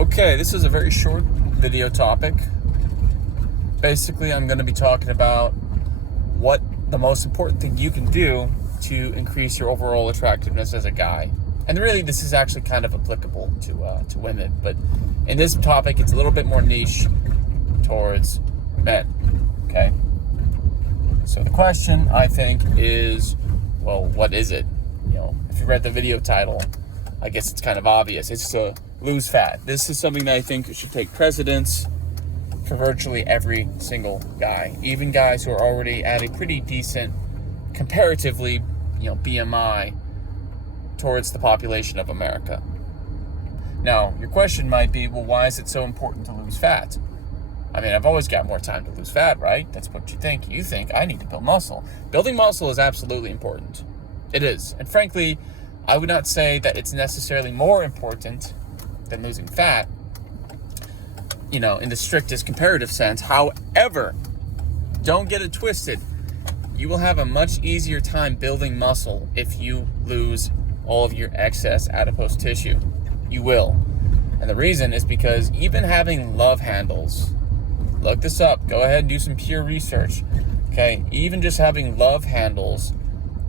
Okay, this is a very short video topic. Basically, I'm going to be talking about what the most important thing you can do to increase your overall attractiveness as a guy. And really, this is actually kind of applicable to women, but in this topic, it's a little bit more niche towards men. Okay? So the question, I think, is, well, what is it? If you read the video title, I guess it's kind of obvious. It's to lose fat. This is something that I think should take precedence for virtually every single guy. Even guys who are already at a pretty decent, comparatively, BMI towards the population of America. Now, your question might be, well, why is it so important to lose fat? I mean, I've always got more time to lose fat, right? That's what you think. You think I need to build muscle. Building muscle is absolutely important. It is. And frankly, I would not say that it's necessarily more important than losing fat, in the strictest comparative sense. However, don't get it twisted. You will have a much easier time building muscle if you lose all of your excess adipose tissue. You will. And the reason is because even having love handles, look this up, go ahead and do some pure research, okay? Even just having love handles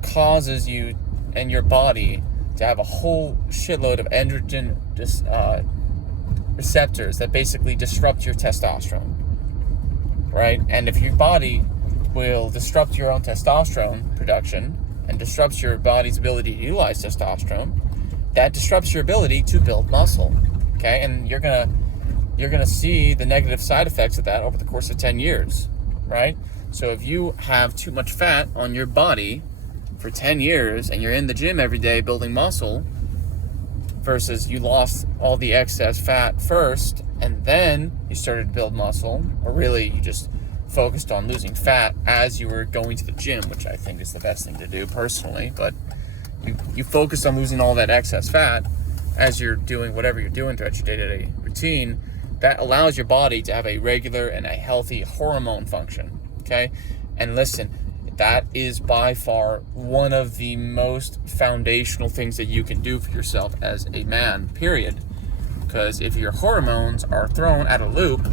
causes you and your body to have a whole shitload of androgen receptors that basically disrupt your testosterone, right? And if your body will disrupt your own testosterone production and disrupts your body's ability to utilize testosterone, that disrupts your ability to build muscle, okay? And you're gonna see the negative side effects of that over the course of 10 years, right? So if you have too much fat on your body for 10 years and you're in the gym every day building muscle versus you lost all the excess fat first and then you started to build muscle, or really you just focused on losing fat as you were going to the gym, which I think is the best thing to do personally, but you focused on losing all that excess fat as you're doing whatever you're doing throughout your day-to-day routine. That allows your body to have a regular and a healthy hormone function, okay? And listen, that is by far one of the most foundational things that you can do for yourself as a man, period. Because if your hormones are thrown out of loop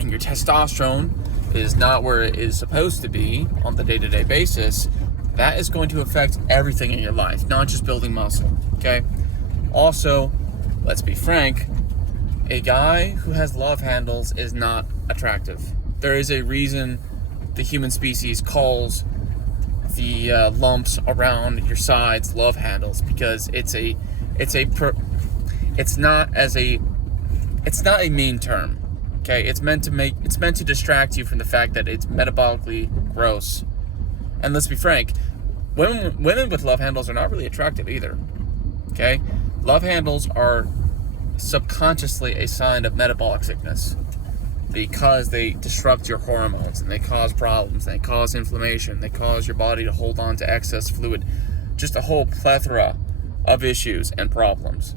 and your testosterone is not where it is supposed to be on the day-to-day basis, that is going to affect everything in your life, not just building muscle, okay? Also, let's be frank, a guy who has love handles is not attractive. There is a reason the human species calls the lumps around your sides love handles, because it's not a mean term. Okay, it's meant to distract you from the fact that it's metabolically gross. And let's be frank, women with love handles are not really attractive either. Okay, love handles are subconsciously a sign of metabolic sickness because they disrupt your hormones and they cause problems, they cause inflammation, they cause your body to hold on to excess fluid, just a whole plethora of issues and problems.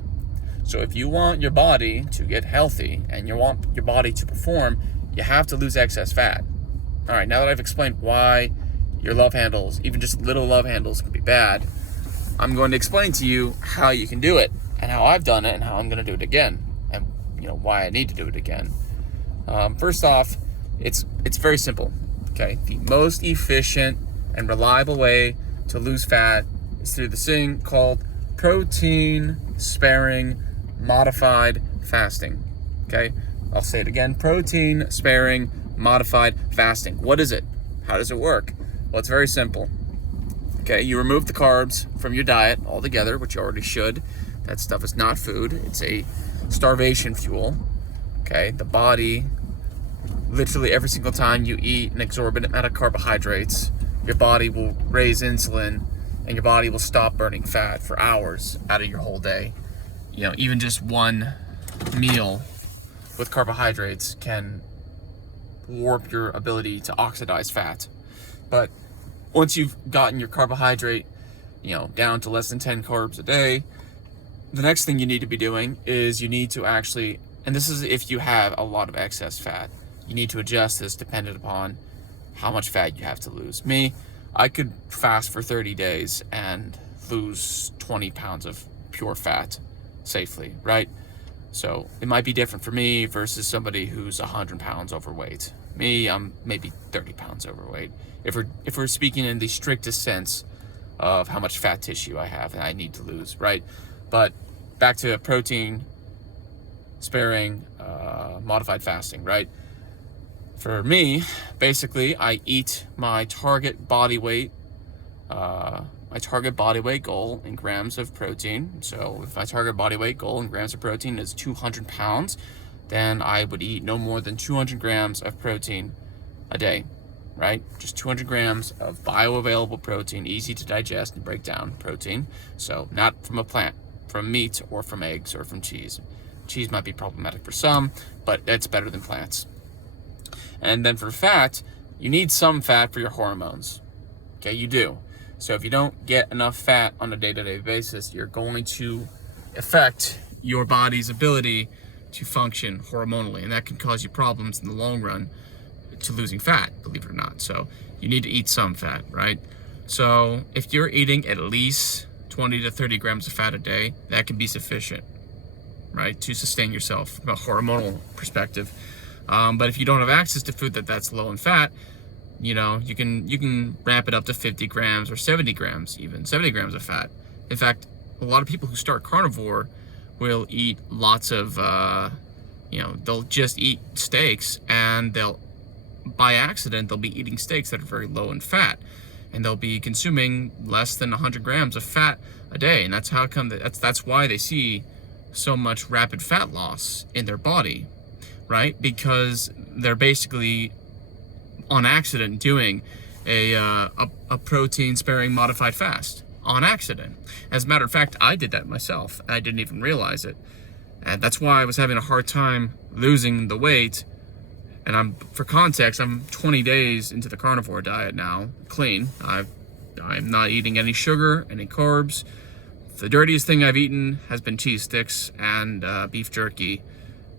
So if you want your body to get healthy and you want your body to perform, you have to lose excess fat. All right, now that I've explained why your love handles, even just little love handles, can be bad, I'm going to explain to you how you can do it and how I've done it and how I'm going to do it again, and why I need to do it again. First off, it's very simple. Okay, the most efficient and reliable way to lose fat is through this thing called protein sparing modified fasting. Okay, I'll say it again: protein sparing modified fasting. What is it? How does it work? Well, it's very simple. Okay, you remove the carbs from your diet altogether, which you already should. That stuff is not food. It's a starvation fuel. Okay, the body, literally every single time you eat an exorbitant amount of carbohydrates, your body will raise insulin and your body will stop burning fat for hours out of your whole day. Even just one meal with carbohydrates can warp your ability to oxidize fat. But once you've gotten your carbohydrate, down to less than 10 carbs a day, the next thing you need to be doing is you need to actually, and this is if you have a lot of excess fat, you need to adjust this dependent upon how much fat you have to lose. Me, I could fast for 30 days and lose 20 pounds of pure fat safely, right? So it might be different for me versus somebody who's 100 pounds overweight. Me, I'm maybe 30 pounds overweight. If we're speaking in the strictest sense of how much fat tissue I have and I need to lose, right? But back to protein sparing, modified fasting, right? For me, basically, I eat my target body weight goal in grams of protein. So if my target body weight goal in grams of protein is 200 pounds, then I would eat no more than 200 grams of protein a day, right? Just 200 grams of bioavailable protein, easy to digest and break down protein. So not from a plant, from meat or from eggs or from cheese. Cheese might be problematic for some, but it's better than plants. And then for fat, you need some fat for your hormones. Okay, you do. So if you don't get enough fat on a day-to-day basis, you're going to affect your body's ability to function hormonally, and that can cause you problems in the long run to losing fat, believe it or not. So you need to eat some fat, right? So if you're eating at least 20 to 30 grams of fat a day, that can be sufficient, right, to sustain yourself from a hormonal perspective. But if you don't have access to food that's low in fat, you know, you can ramp it up to 50 grams or 70 grams, even 70 grams of fat. In fact, a lot of people who start carnivore will eat lots of, they'll just eat steaks, and by accident, they'll be eating steaks that are very low in fat, and they'll be consuming less than 100 grams of fat a day. And that's why they see so much rapid fat loss in their body, right? Because they're basically on accident doing a protein sparing modified fast on accident. As a matter of fact, I did that myself. I didn't even realize it. And that's why I was having a hard time losing the weight. And for context, I'm 20 days into the carnivore diet now, clean. I'm not eating any sugar, any carbs. The dirtiest thing I've eaten has been cheese sticks and beef jerky,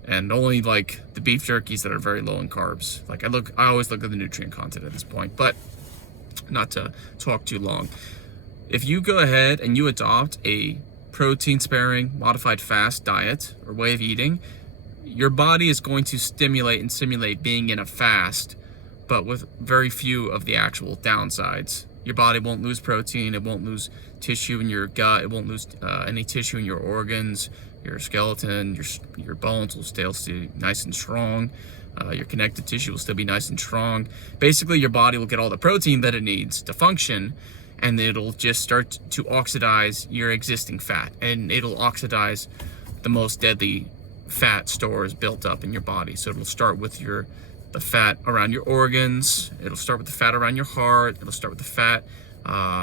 and only like the beef jerkies that are very low in carbs. Like I always look at the nutrient content at this point, but not to talk too long. If you go ahead and you adopt a protein sparing modified fast diet or way of eating, your body is going to stimulate and simulate being in a fast, but with very few of the actual downsides. Your body won't lose protein, it won't lose tissue in your gut, it won't lose any tissue in your organs, your skeleton, your bones will still stay nice and strong, your connective tissue will still be nice and strong. Basically, your body will get all the protein that it needs to function, and it'll just start to oxidize your existing fat, and it'll oxidize the most deadly fat stores built up in your body. So it'll start with the fat around your organs, it'll start with the fat around your heart, it'll start with the fat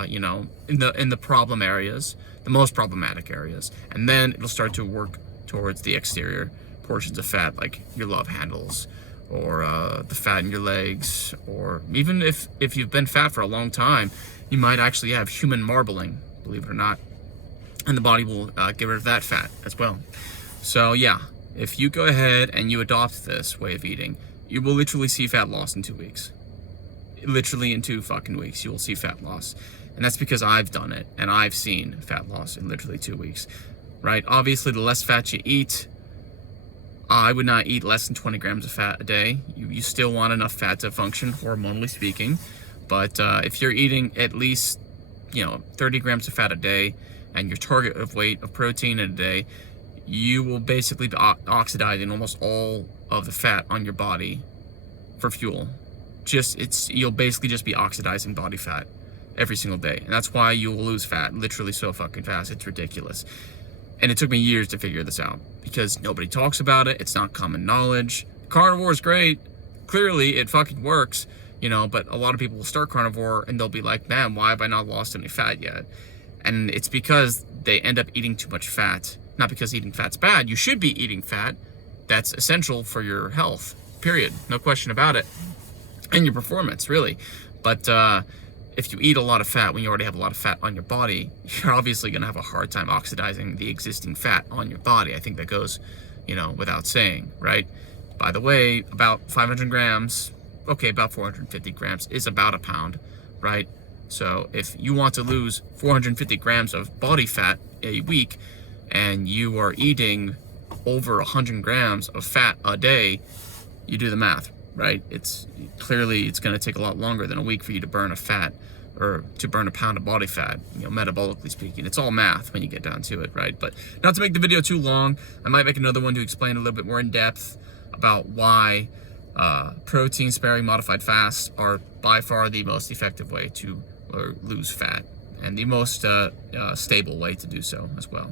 in the problem areas, the most problematic areas, and then it'll start to work towards the exterior portions of fat, like your love handles, or the fat in your legs, or even if you've been fat for a long time, you might actually have human marbling, believe it or not, and the body will get rid of that fat as well. So yeah, if you go ahead and you adopt this way of eating, you will literally see fat loss in 2 weeks. Literally in 2 fucking weeks, you will see fat loss. And that's because I've done it, and I've seen fat loss in literally 2 weeks, right? Obviously, the less fat you eat, I would not eat less than 20 grams of fat a day. You still want enough fat to function, hormonally speaking. But if you're eating at least, 30 grams of fat a day, and your target of weight of protein in a day, you will basically be oxidizing almost all of the fat on your body for fuel. You'll basically just be oxidizing body fat every single day. And that's why you'll lose fat literally so fucking fast. It's ridiculous. And it took me years to figure this out because nobody talks about it. It's not common knowledge. Carnivore is great. Clearly it fucking works, but a lot of people will start carnivore and they'll be like, man, why have I not lost any fat yet? And it's because they end up eating too much fat. Not because eating fat's bad. You should be eating fat. That's essential for your health, period. No question about it. And your performance, really. But if you eat a lot of fat when you already have a lot of fat on your body, you're obviously going to have a hard time oxidizing the existing fat on your body. I think that goes, without saying, right? By the way, about 500 grams, about 450 grams is about a pound, right? So if you want to lose 450 grams of body fat a week, and you are eating over 100 grams of fat a day, you do the math, right? It's going to take a lot longer than a week for you to burn a fat, or to burn a pound of body fat, metabolically speaking. It's all math when you get down to it, right? But not to make the video too long, I might make another one to explain a little bit more in depth about why protein sparing modified fasts are by far the most effective way to lose fat, and the most stable way to do so as well.